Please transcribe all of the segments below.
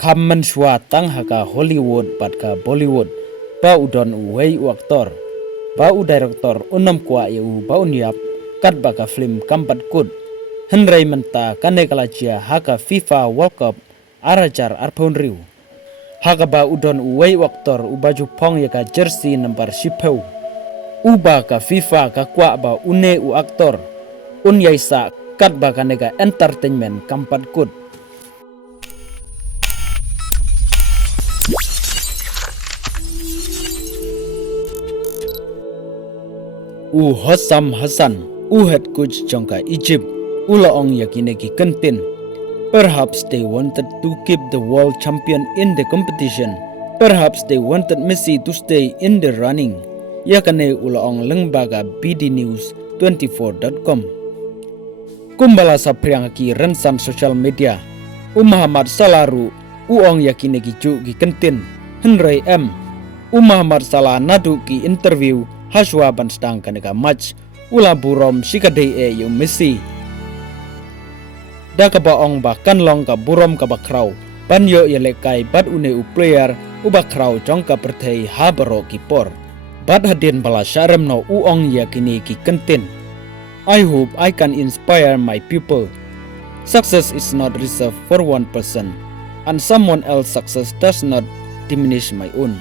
Kammen shwa tang haka Hollywood pat ka Bollywood ba udon uwei u aktor ba u director unam kwa u ba unyap kat ba ka film kampat kut henrei menta kane kalajia haka FIFA World Cup arajar arpon riu haka ba udon uwei u aktor u baju pong ya ka jersey number 10 uba ka FIFA ka kwa ba une u aktor unyaisa kat ba kane ka entertainment kampat kut Hossam Hassan, head coach jongka Egypt, ulaong yakineki kentin. Perhaps they wanted to keep the world champion in the competition. Perhaps they wanted Messi to stay in the running. Yakane ulaong lembaga bdnews24.com. Kumbala sa priangaki rensan social media. Muhammad Salaru, uong yakineki ju ki kentin. Henry M. Muhammad Salah nadu ki interview haswa banstang kaneka match ula burom sikadei yu Messi da ka baong ba kanlong ka burom ka bakraw banyo yelekai bad une u player u bakraw jong ka perthei habaro kipor bad hadin bala sharem no uong yakini ki kentin. I hope I can inspire my people. Success is not reserved for one person and someone else success does not diminish my own.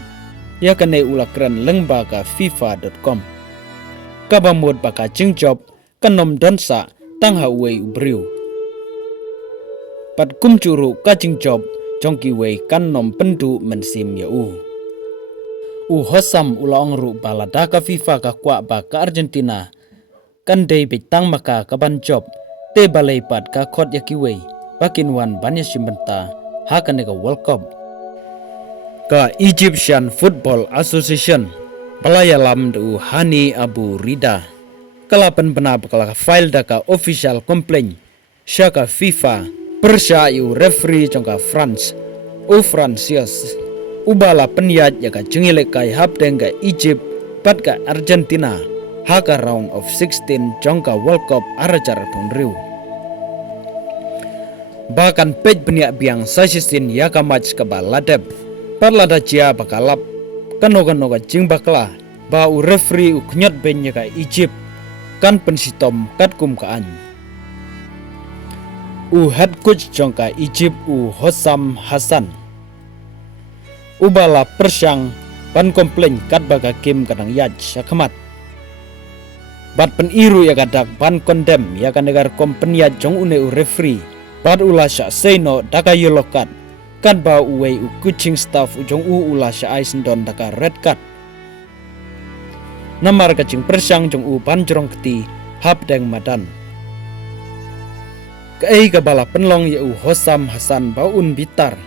Yakane ulakran lembaga FIFA.com. Kabamud baka jingjob kanom donsa tangha wei ubriu. Pat kumcuru ka jingjob jongki wei kanom pendu mensim ya Hossam ulaong ru baladaka FIFA ka kwa ba ka Argentina. Kandei bitang maka kaban job te balai pat ka khot yaki wei bakinwan banya simbenta hakane ka World Cup. Ka Egyptian Football Association balayalam du Hani Abu Rida kalapan benab kala file daka official complaint syaka FIFA persya yu referee jongka France Francius ubala penyat yaka jengilekai habdengka Egypt pat ka Argentina haka round of 16 jongka World Cup arajar ponriu bahkan pej beniak biang sasisin yaka match ka baladeb parlada cia bakalap kano ka jing bakla ba u referee u knyot benya ka Egypt kan pensitom kat kum kaan head coach jongka Egypt Hossam Hassan ubala persyang pan komplain kat baga kim kadang yaj sakamat bat pen iru ya kadak ban condemn ya kan negar kompenya jong une u referee bat ula sya seno daka yolokat kan ba uwei u coaching staff ujong ula sya aisendon daka red card namar kacing persyang jong ban jorong keti hap deng madan kei kabala penlong ya Hossam Hassan ba bitar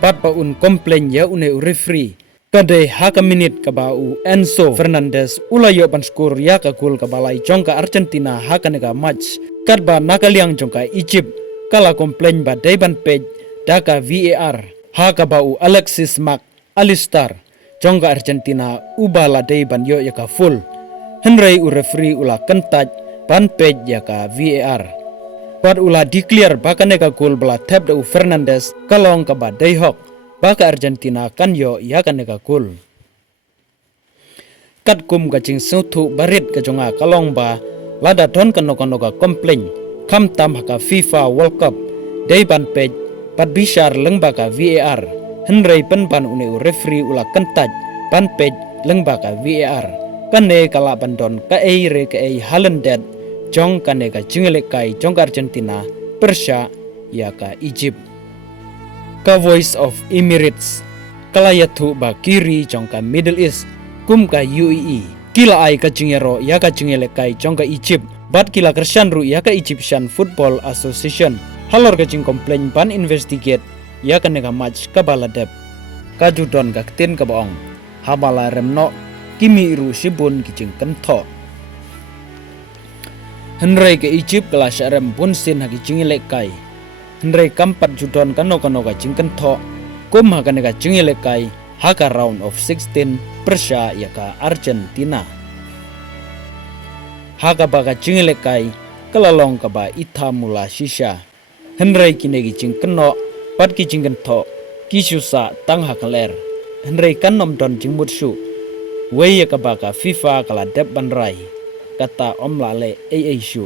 bat ba komplain ya une u referee kadai haka minit ka ba Enzo Fernandez ula yo ban skor ya ka gol ka balai jong ka Argentina haka nega match kad ba nakaliang jong ka Egypt kala komplain ba dai ban page daka VAR haka ba Alexis Mac Alistar jongga Argentina ubala dei ban yo yaka full henrei referee ula kentaj ban page yaka VAR pat ula declare baka neka gol bala tap da Fernandez kalong ka ba dei hok baka Argentina kan yo yaka neka gol kat kum kacing sutu barit ka jonga kalong ba lada don kano ka komplain kam tam haka FIFA World Cup dei ban page pat bishar lembaga VAR henrei ban une referee ula kentaj ban page lembaga VAR kane kala bandon ka eire ka halendet jong kane ka jingelekai jong Argentina persya ya ka Egypt ka Voice of Emirates kala yatu ba kiri jong ka Middle East kum ka UAE kila ai ka jingero ya ka jingelekai jong ka Egypt bat kila kersan ru ya ka Egyptian Football Association halor kacing komplain ban investigate ya kan nega match ka baladep ka judon ka ketin ka baong habala remno kimi iru sibun kicing kentho henrei ke Egypt kala syarem bunsin haki jingilekai henrei kampat judon kano ka jing kentho kum haka nega jingilekai haka round of 16 persya ya ka Argentina haka baka jingilekai kalalong ka ba ita mula shisha henrei kinegi jing keno pat ki jinggan tho ki shu sa tang hakler henrei kan nom don jingmut shu wei ka ba ka FIFA kala dep ban rai kata omla le ai shu